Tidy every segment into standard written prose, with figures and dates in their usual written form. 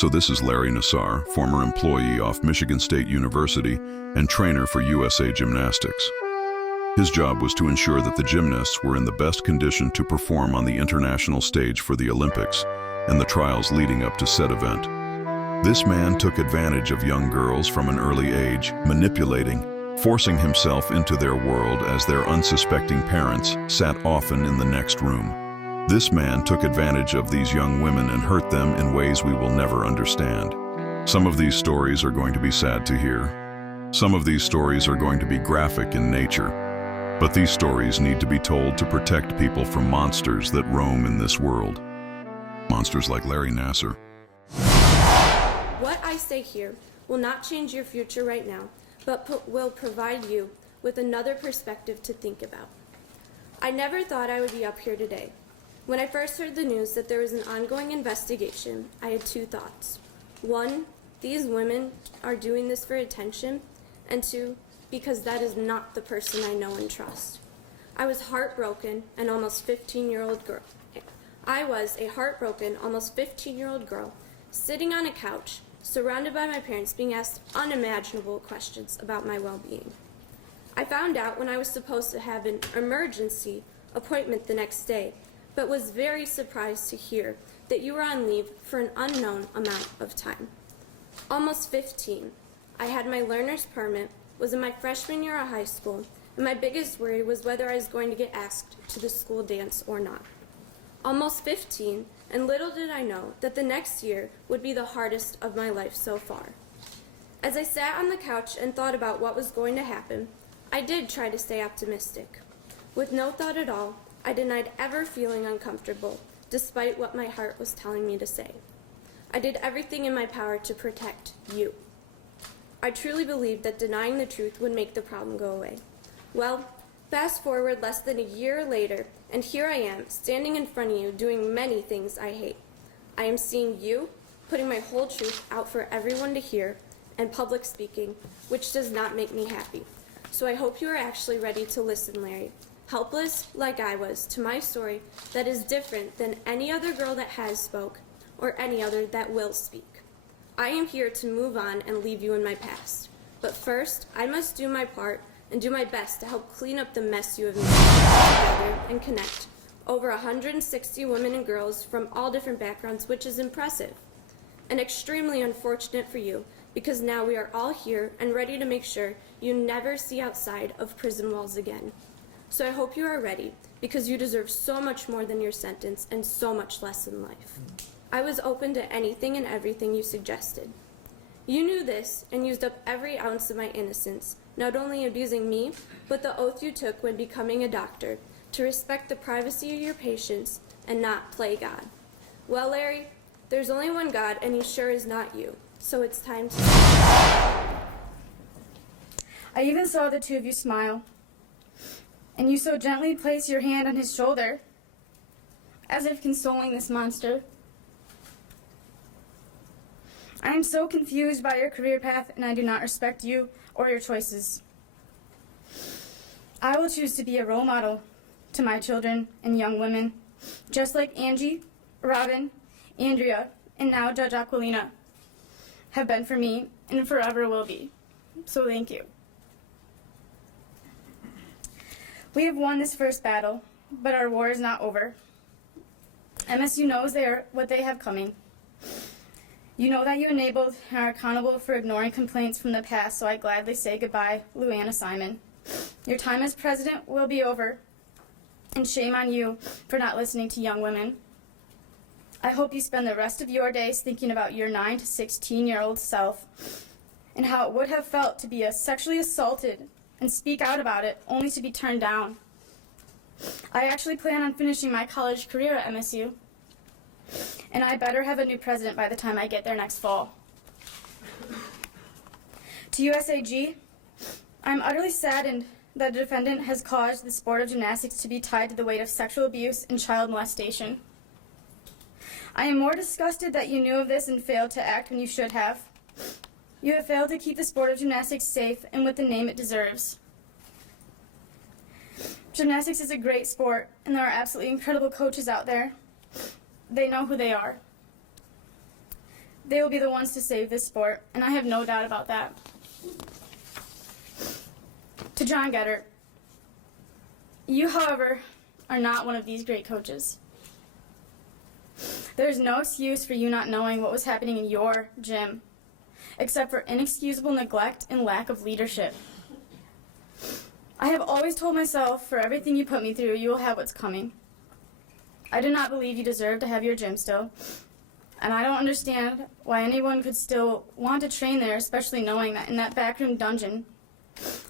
So this is Larry Nasser, former employee off Michiganstate University and trainer for Usagymnastics. His job was to ensure that the gymnasts were in the best condition to perform on the international stage for the Olympics and the trials leading up to said event. This man took advantage of young girls from an early age, manipulating, forcing himself into their world as their unsuspecting parents sat often in the next room. This man took advantage of these young women and hurt them in ways we will never understand. Some of these stories are going to be sad to hear. Some of these stories are going to be graphic in nature. But these stories need to be told to protect people from monsters that roam in this world. Monsters like Larry Nasser. What I say here will not change your future right now, but will provide you with another perspective to think about. I never thought I would be up here today. When I first heard the news that there was an ongoing investigation, I had two thoughts. One, these women are doing this for attention, and two, because that is not the person I know and trust. I was a heartbroken, almost 15-year-old girl, sitting on a couch, surrounded by my parents, being asked unimaginable questions about my well-being. I found out when I was supposed to have an emergency appointment the next day, but was very surprised to hear that you were on leave for an unknown amount of time. Almost 15. I had my learner's permit, was in my freshman year of high school, and my biggest worry was whether I was going to get asked to the school dance or not. Almost 15, and little did I know that the next year would be the hardest of my life so far. As I sat on the couch and thought about what was going to happen, I did try to stay optimistic. With no thought at all, I denied ever feeling uncomfortable, despite what my heart was telling me to say. I did everything in my power to protect you. I truly believed that denying the truth would make the problem go away. Well, fast forward less than a year later, and here I am, standing in front of you, doing many things I hate. I am seeing you, putting my whole truth out for everyone to hear, and public speaking, which does not make me happy. So I hope you are actually ready to listen, Larry. Helpless, like I was, to my story that is different than any other girl that has spoke, or any other that will speak. I am here to move on and leave you in my past. But first, I must do my part and do my best to help clean up the mess you have made together and connect over 160 women and girls from all different backgrounds, which is impressive. And extremely unfortunate for you, because now we are all here and ready to make sure you never see outside of prison walls again. So I hope you are ready, because you deserve so much more than your sentence and so much less in life. I was open to anything and everything you suggested. You knew this and used up every ounce of my innocence, not only abusing me, but the oath you took when becoming a doctor, to respect the privacy of your patients and not play God. Well, Larry, there's only one God, and he sure is not you, so it's time to... I even saw the two of you smile, and you so gently place your hand on his shoulder, as if consoling this monster. I am so confused by your career path, and I do not respect you or your choices. I will choose to be a role model to my children and young women, just like Angie, Robin, Andrea, and now Judge Aquilina have been for me and forever will be. So thank you. We have won this first battle, but our war is not over. MSU knows what they have coming. You know that you enabled and are accountable for ignoring complaints from the past, so I gladly say goodbye, Luanna Simon. Your time as president will be over, and shame on you for not listening to young women. I hope you spend the rest of your days thinking about your 9 to 16-year-old self and how it would have felt to be sexually assaulted and speak out about it, only to be turned down. I actually plan on finishing my college career at MSU, and I better have a new president by the time I get there next fall. To USAG, I'm utterly saddened that a defendant has caused the sport of gymnastics to be tied to the weight of sexual abuse and child molestation. I am more disgusted that you knew of this and failed to act when you should have. You have failed to keep the sport of gymnastics safe and with the name it deserves. Gymnastics is a great sport, and there are absolutely incredible coaches out there. They know who they are. they will be the ones to save this sport, and I have no doubt about that. To John Geddert, you, however, are not one of these great coaches. There is no excuse for you not knowing what was happening in your gym, except for inexcusable neglect and lack of leadership. I have always told myself, for everything you put me through, you will have what's coming. I do not believe you deserve to have your gym still, and I don't understand why anyone could still want to train there, especially knowing that in that backroom dungeon,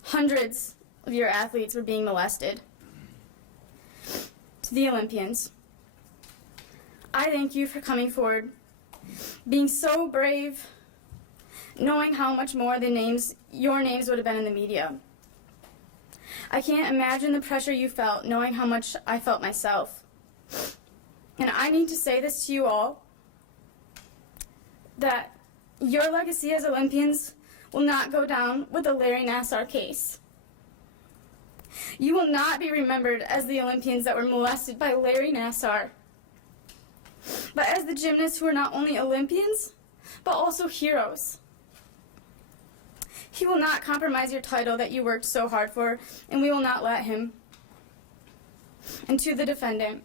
hundreds of your athletes were being molested. To the Olympians, I thank you for coming forward, being so brave, knowing how much more your names would have been in the media. I can't imagine the pressure you felt, knowing how much I felt myself. And I need to say this to you all, that your legacy as Olympians will not go down with the Larry Nasser case. You will not be remembered as the Olympians that were molested by Larry Nasser, but as the gymnasts who are not only Olympians, but also heroes. He will not compromise your title that you worked so hard for, and we will not let him. And to the defendant,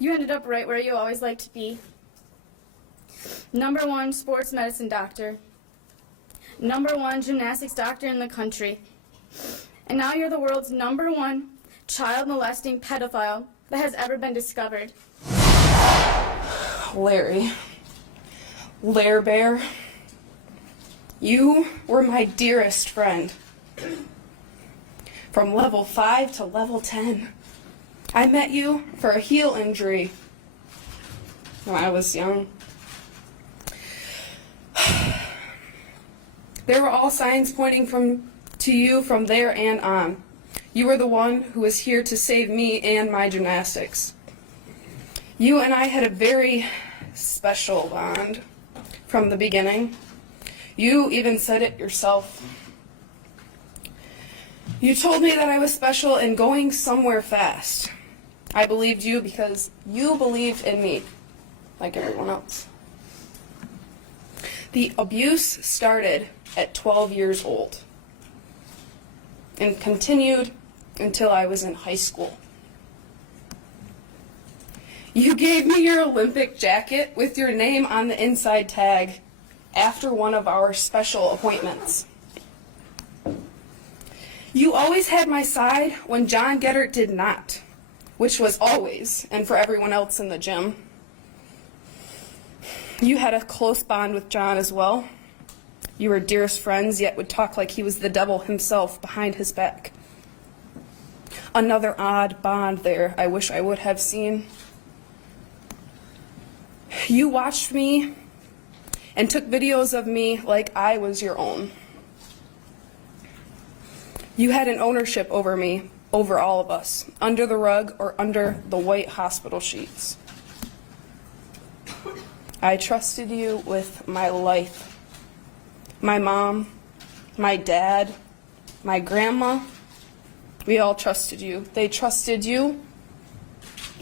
you ended up right where you always liked to be. #1 sports medicine doctor. #1 gymnastics doctor in the country. And now you're the world's #1 child molesting pedophile that has ever been discovered. Larry. Lair Bear. You were my dearest friend. From level 5 to level 10. I met you for a heel injury when I was young. There were all signs pointing to you from there and on. You were the one who was here to save me and my gymnastics. You and I had a very special bond from the beginning. You even said it yourself. You told me that I was special and going somewhere fast. I believed you because you believed in me, like everyone else. The abuse started at 12 years old and continued until I was in high school. You gave me your Olympic jacket with your name on the inside tag after one of our special appointments. You always had my side when John Geddert did not, which was always, and for everyone else in the gym. You had a close bond with John as well. You were dearest friends, yet would talk like he was the devil himself behind his back. Another odd bond there I wish I would have seen. You watched me and took videos of me like I was your own. You had an ownership over me, over all of us, under the rug or under the white hospital sheets. I trusted you with my life. My mom, my dad, my grandma, we all trusted you. They trusted you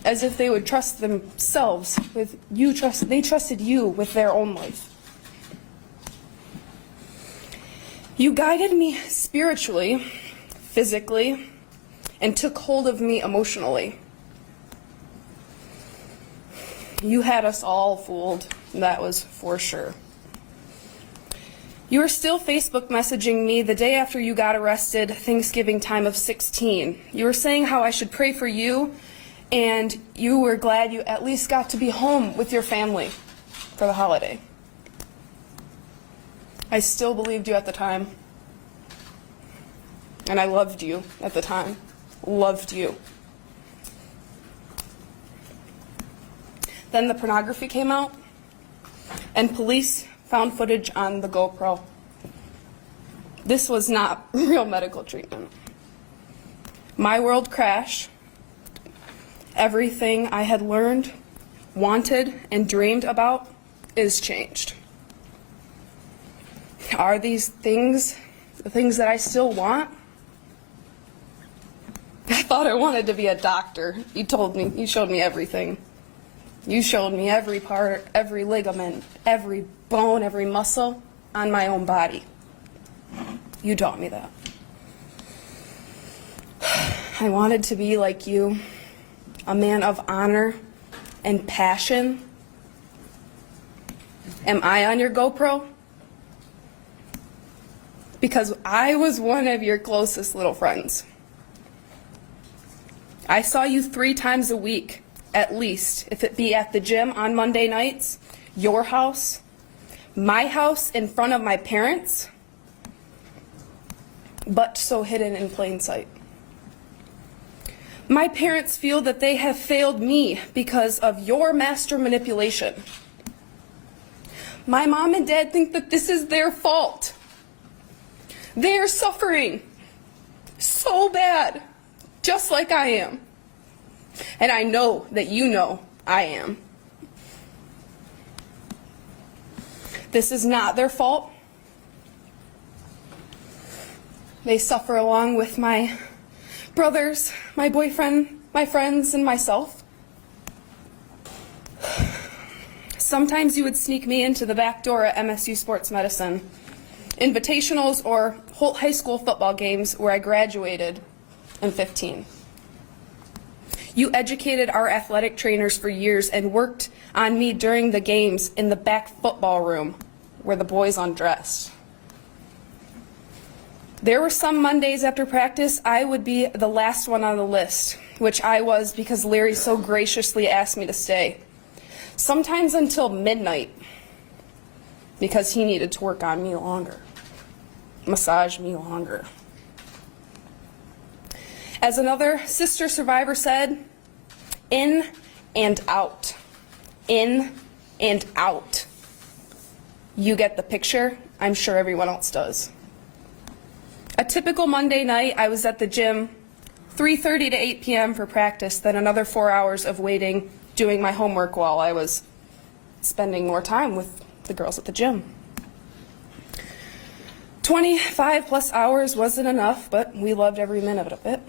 as if they would trust themselves with you. They trusted you with their own life. You guided me spiritually, physically, and took hold of me emotionally. You had us all fooled, that was for sure. You were still Facebook messaging me the day after you got arrested, Thanksgiving time of 16. You were saying how I should pray for you, and you were glad you at least got to be home with your family for the holiday. I still believed you at the time. And I loved you at the time. Loved you. Then the pornography came out, and police found footage on the GoPro. This was not real medical treatment. My world crashed. Everything I had learned, wanted, and dreamed about is changed. Are these things the things that I still want? I thought I wanted to be a doctor. You told me, you showed me everything. You showed me every part, every ligament, every bone, every muscle on my own body. You taught me that. I wanted to be like you, a man of honor and passion. Am I on your GoPro? Because I was one of your closest little friends. I saw you 3 times a week, at least, if it be at the gym on Monday nights, your house, my house in front of my parents, but so hidden in plain sight. My parents feel that they have failed me because of your master manipulation. My mom and dad think that this is their fault. They are suffering so bad, just like I am. And I know that you know I am. This is not their fault. They suffer along with my brothers, my boyfriend, my friends, and myself. Sometimes you would sneak me into the back door at MSU Sports Medicine, invitationals or Holt High School football games where I graduated in 15. You educated our athletic trainers for years and worked on me during the games in the back football room where the boys undressed. There were some Mondays after practice I would be the last one on the list, which I was because Larry so graciously asked me to stay. Sometimes until midnight, because he needed to work on me longer, massage me longer. As another sister survivor said, in and out, in and out. You get the picture. I'm sure everyone else does. A typical Monday night, I was at the gym 3:30 to 8 p.m. for practice, then another 4 hours of waiting, doing my homework while I was spending more time with the girls at the gym. 25 plus hours wasn't enough, but we loved every minute of it.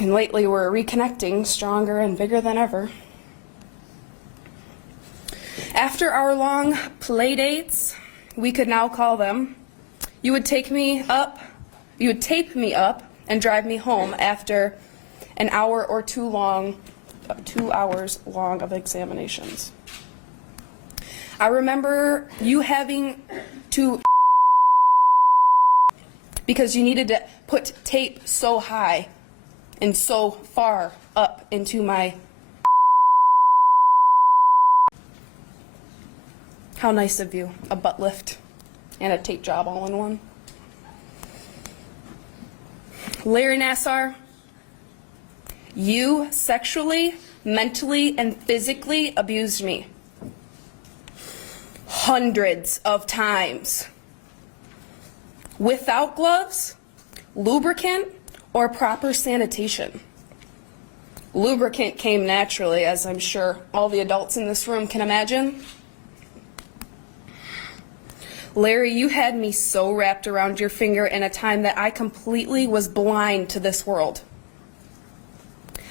And lately we're reconnecting stronger and bigger than ever. After our long play dates, we could now call them, you would tape me up and drive me home after an hour or 2 hours long of examinations. I remember you having to, because you needed to put tape so high and so far up into my. How nice of you, a butt lift and a tape job all in one. Larry Nasser, you sexually, mentally, and physically abused me. Hundreds of times. Without gloves, lubricant, or proper sanitation. Lubricant came naturally, as I'm sure all the adults in this room can imagine. Larry, you had me so wrapped around your finger in a time that I completely was blind to this world.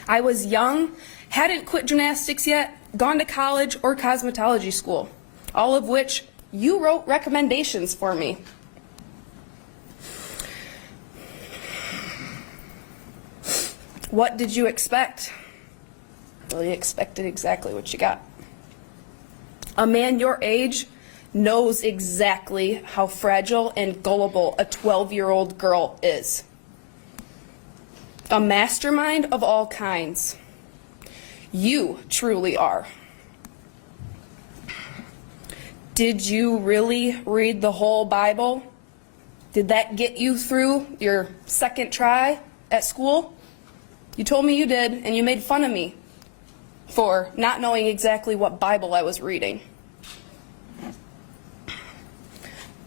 I was young, hadn't quit gymnastics yet, gone to college or cosmetology school, all of which you wrote recommendations for me. What did you expect? Well, you expected exactly what you got. A man your age knows exactly how fragile and gullible a 12-year-old girl is. A mastermind of all kinds. You truly are. Did you really read the whole Bible? Did that get you through your second try at school? You told me you did, and you made fun of me for not knowing exactly what Bible I was reading.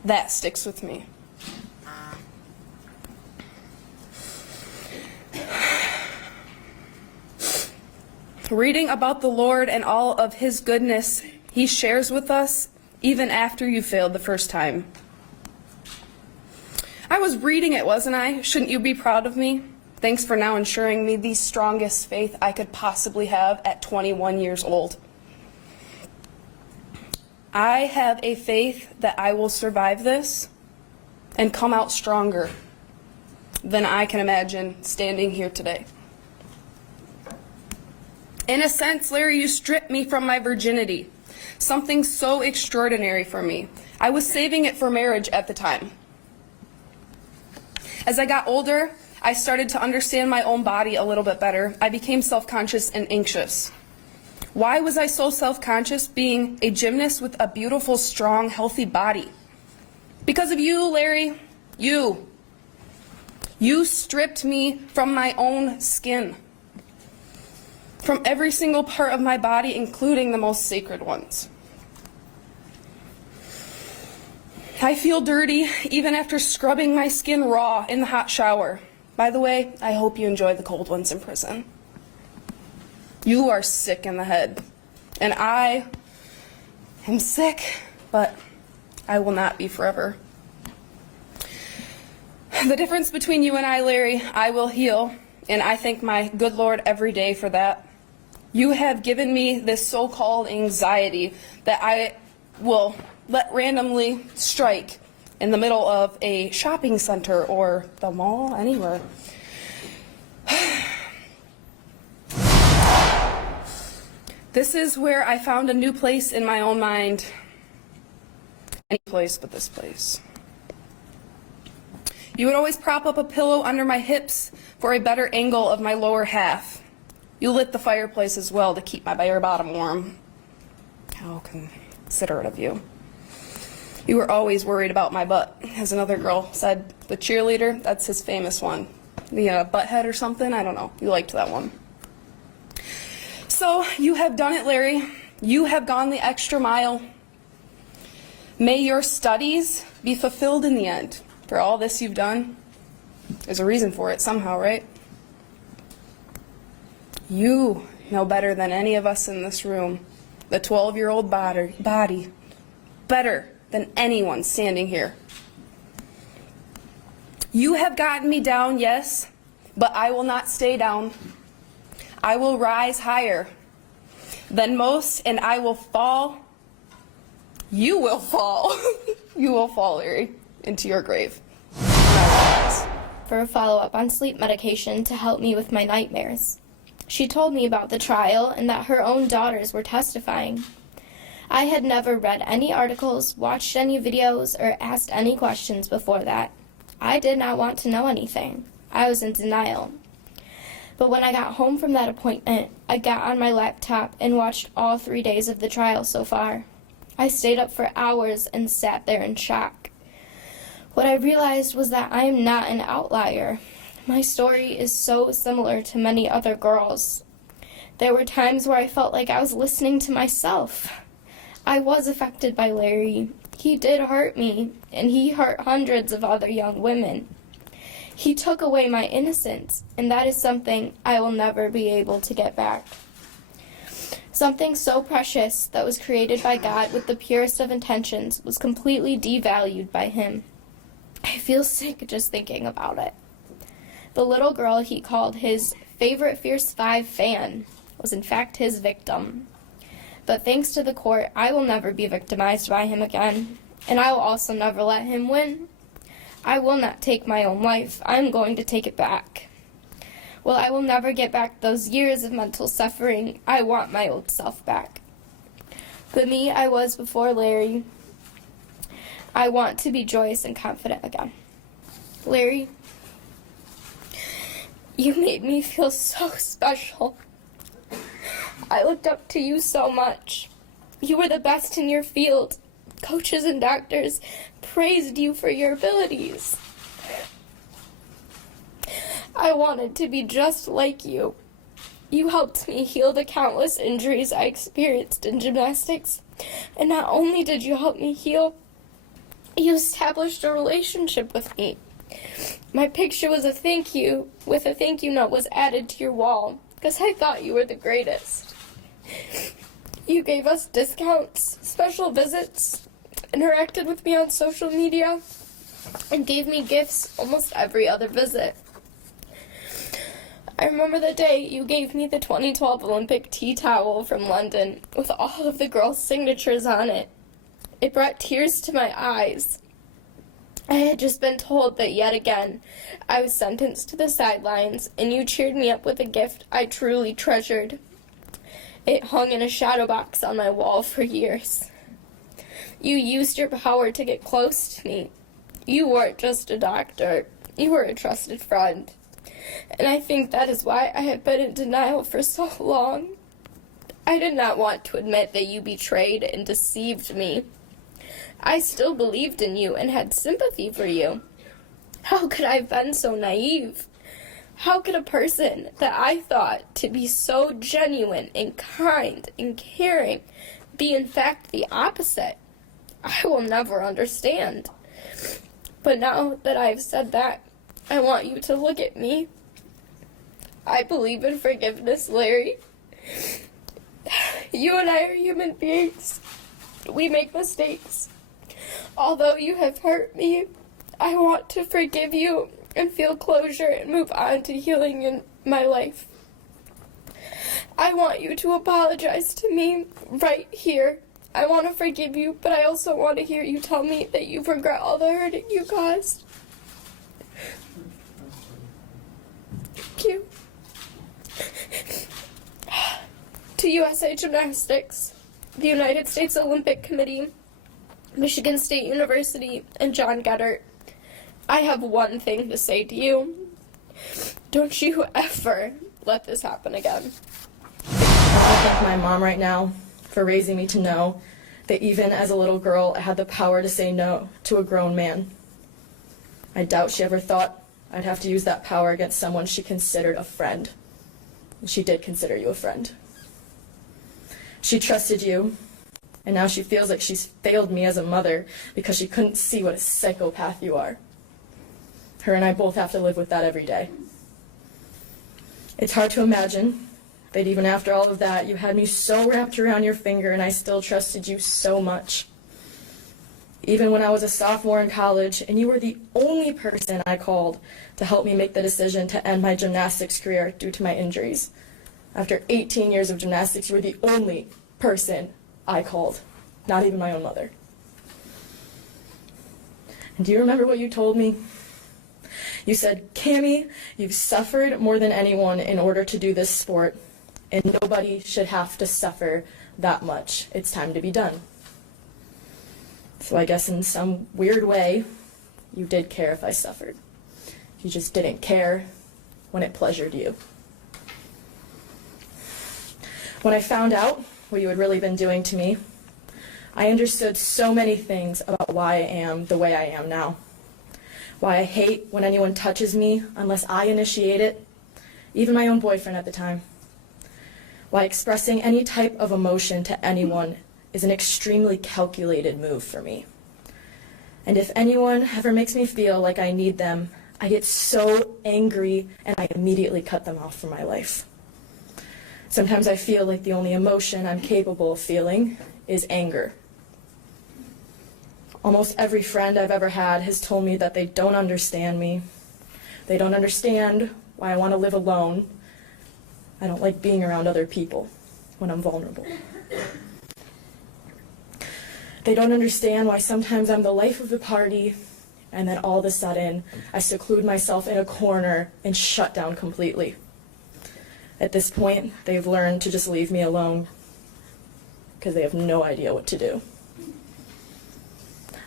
That sticks with me. Reading about the Lord and all of His goodness He shares with us even after you failed the first time. I was reading it, wasn't I? Shouldn't you be proud of me? Thanks for now ensuring me the strongest faith I could possibly have at 21 years old. I have a faith that I will survive this and come out stronger than I can imagine standing here today. In a sense, Larry, you stripped me from my virginity, something so extraordinary for me. I was saving it for marriage at the time. As I got older, I started to understand my own body a little bit better. I became self-conscious and anxious. Why was I so self-conscious being a gymnast with a beautiful, strong, healthy body? Because of you, Larry. You. You stripped me from my own skin. From every single part of my body, including the most sacred ones. I feel dirty even after scrubbing my skin raw in the hot shower. By the way, I hope you enjoy the cold ones in prison. You are sick in the head, and I am sick, but I will not be forever. The difference between you and I, Larry, I will heal, and I thank my good Lord every day for that. You have given me this so-called anxiety that I will let randomly strike in the middle of a shopping center or the mall, anywhere. This is where I found a new place in my own mind. Any place but this place. You would always prop up a pillow under my hips for a better angle of my lower half. You lit the fireplace as well to keep my bare bottom warm. How considerate of you. You were always worried about my butt, as another girl said. The cheerleader, that's his famous one. The butthead or something, I don't know. You liked that one. So, you have done it, Larry. You have gone the extra mile. May your studies be fulfilled in the end. For all this you've done, there's a reason for it somehow, right? You know better than any of us in this room the 12-year-old body better than anyone standing here. You have gotten me down, yes, but I will not stay down. I will rise higher than most, and I will fall. You will fall. You will fall, Larry, into your grave. For a follow-up on sleep medication to help me with my nightmares. She told me about the trial and that her own daughters were testifying. I had never read any articles, watched any videos, or asked any questions before that. I did not want to know anything. I was in denial. But when I got home from that appointment, I got on my laptop and watched all 3 days of the trial so far. I stayed up for hours and sat there in shock. What I realized was that I am not an outlier. My story is so similar to many other girls. There were times where I felt like I was listening to myself. I was affected by Larry. He did hurt me, and he hurt hundreds of other young women. He took away my innocence, and that is something I will never be able to get back. Something so precious that was created by God with the purest of intentions was completely devalued by him. I feel sick just thinking about it. The little girl he called his favorite Fierce 5 fan was in fact his victim. But thanks to the court, I will never be victimized by him again, and I will also never let him win. I will not take my own life. I'm going to take it back. Well, I will never get back those years of mental suffering. I want my old self back. The me I was before Larry, I want to be joyous and confident again. Larry, you made me feel so special. I looked up to you so much. You were the best in your field. Coaches and doctors praised you for your abilities. I wanted to be just like you. You helped me heal the countless injuries I experienced in gymnastics. And not only did you help me heal, you established a relationship with me. My picture was a thank you, with a thank you note was added to your wall, because I thought you were the greatest. You gave us discounts, special visits, interacted with me on social media, and gave me gifts almost every other visit. I remember the day you gave me the 2012 Olympic tea towel from London with all of the girls' signatures on it. It brought tears to my eyes. I had just been told that yet again I was sentenced to the sidelines, and you cheered me up with a gift I truly treasured. It hung in a shadow box on my wall for years. You used your power to get close to me. You weren't just a doctor. You were a trusted friend. And I think that is why I have been in denial for so long. I did not want to admit that you betrayed and deceived me. I still believed in you and had sympathy for you. How could I have been so naive? How could a person that I thought to be so genuine and kind and caring be in fact the opposite? I will never understand. But now that I have said that, I want you to look at me. I believe in forgiveness, Larry. You and I are human beings. We make mistakes. Although you have hurt me, I want to forgive you and feel closure and move on to healing in my life. I want you to apologize to me right here. I want to forgive you, but I also want to hear you tell me that you regret all the hurting you caused. Thank you. To USA Gymnastics, the United States Olympic Committee, Michiganstate University, and John Geddert, I have one thing to say to you. Don't you ever let this happen again. I thank my mom right now for raising me to know that even as a little girl, I had the power to say no to a grown man. I doubt she ever thought I'd have to use that power against someone she considered a friend. And she did consider you a friend. She trusted you, and now she feels like she's failed me as a mother because she couldn't see what a psychopath you are. Her and I both have to live with that every day. It's hard to imagine that even after all of that, you had me so wrapped around your finger and I still trusted you so much. Even when I was a sophomore in college and you were the only person I called to help me make the decision to end my gymnastics career due to my injuries. After 18 years of gymnastics, you were the only person I called, not even my own mother. And do you remember what you told me? You said, "Cammie, you've suffered more than anyone in order to do this sport, and nobody should have to suffer that much. It's time to be done." So I guess in some weird way, you did care if I suffered. You just didn't care when it pleasured you. When I found out what you had really been doing to me, I understood so many things about why I am the way I am now. Why I hate when anyone touches me unless I initiate it, even my own boyfriend at the time. Why expressing any type of emotion to anyone is an extremely calculated move for me. And if anyone ever makes me feel like I need them, I get so angry and I immediately cut them off from my life. Sometimes I feel like the only emotion I'm capable of feeling is anger. Almost every friend I've ever had has told me that they don't understand me. They don't understand why I want to live alone. I don't like being around other people when I'm vulnerable. They don't understand why sometimes I'm the life of the party, and then all of a sudden I seclude myself in a corner and shut down completely. At this point, they've learned to just leave me alone because they have no idea what to do.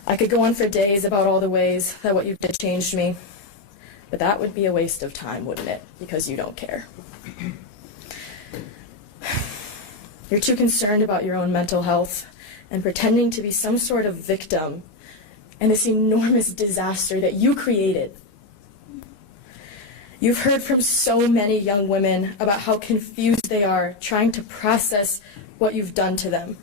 I could go on for days about all the ways that what you did changed me, but that would be a waste of time, wouldn't it? Because you don't care. You're too concerned about your own mental health and pretending to be some sort of victim in this enormous disaster that you created. You've heard from so many young women about how confused they are trying to process what you've done to them.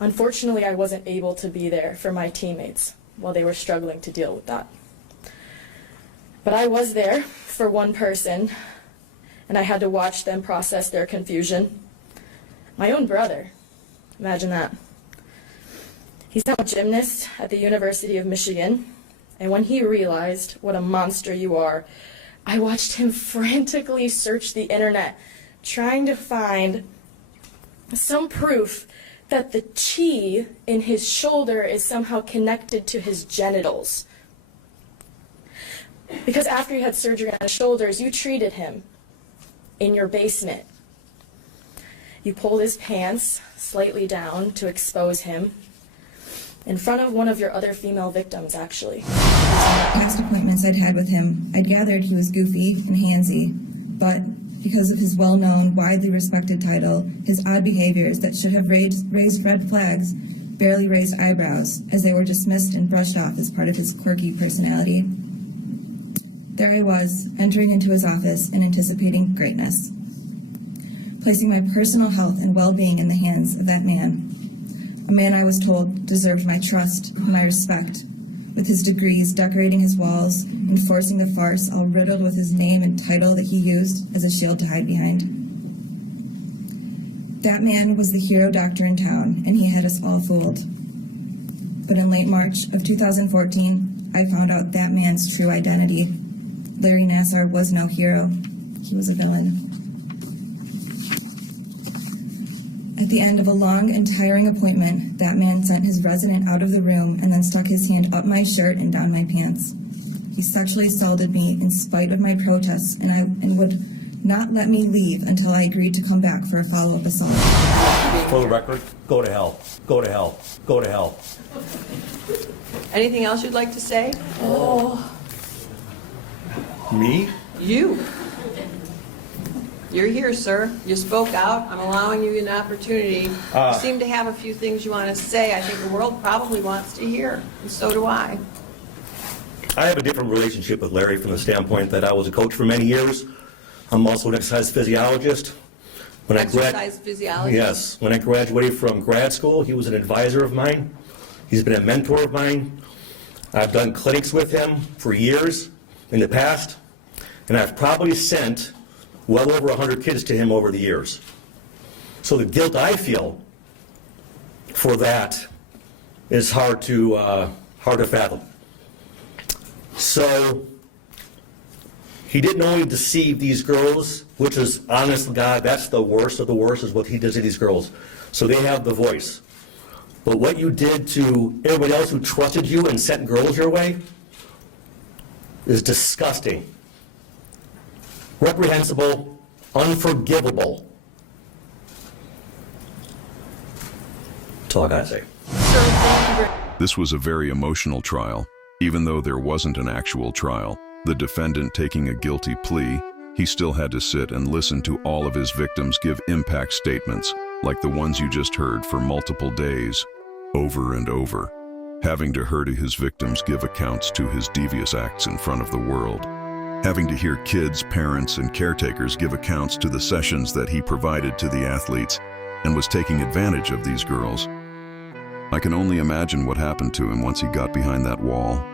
Unfortunately, I wasn't able to be there for my teammates while they were struggling to deal with that. But I was there for one person, and I had to watch them process their confusion. My own brother. Imagine that. He's now a gymnast at the University of Michigan, and when he realized what a monster you are, I watched him frantically search the internet, trying to find some proof that the chi in his shoulder is somehow connected to his genitals. Because after he had surgery on his shoulders, you treated him in your basement. You pulled his pants slightly down to expose him in front of one of your other female victims, actually. Past appointments I'd had with him, I'd gathered he was goofy and handsy, but because of his well-known, widely respected title, his odd behaviors that should have raised red flags barely raised eyebrows, as they were dismissed and brushed off as part of his quirky personality. There I was, entering into his office and anticipating greatness, placing my personal health and well-being in the hands of that man. A man I was told deserved my trust and my respect, with his degrees decorating his walls, enforcing the farce all riddled with his name and title that he used as a shield to hide behind. That man was the hero doctor in town, and he had us all fooled. But in late March of 2014, I found out that man's true identity. Larry Nasser was no hero. He was a villain. At the end of a long and tiring appointment, that man sent his resident out of the room and then stuck his hand up my shirt and down my pants. He sexually assaulted me in spite of my protests and would not let me leave until I agreed to come back for a follow-up assault. For the record, go to hell, go to hell, go to hell. Anything else you'd like to say? Me? You. You're here, sir. You spoke out. I'm allowing you an opportunity. You seem to have a few things you want to say. I think the world probably wants to hear, and so do I. I have a different relationship with Larry from the standpoint that I was a coach for many years. I'm also an exercise physiologist. Exercise physiologist? Yes. When I graduated from grad school, he was an advisor of mine. He's been a mentor of mine. I've done clinics with him for years in the past, and I've probably sent well over 100 kids to him over the years. So the guilt I feel for that is hard to fathom. So he didn't only deceive these girls, which is, honest to God, that's the worst of the worst, is what he does to these girls. So they have the voice. But what you did to everybody else who trusted you and sent girls your way is disgusting. Reprehensible, unforgivable. That's all I gotta say. Sir, thank you very This was a very emotional trial. Even though there wasn't an actual trial, the defendant taking a guilty plea, he still had to sit and listen to all of his victims give impact statements, like the ones you just heard, for multiple days, over and over, having to hear his victims give accounts to his devious acts in front of the world, having to hear kids, parents, and caretakers give accounts to the sessions that he provided to the athletes and was taking advantage of these girls. I can only imagine what happened to him once he got behind that wall.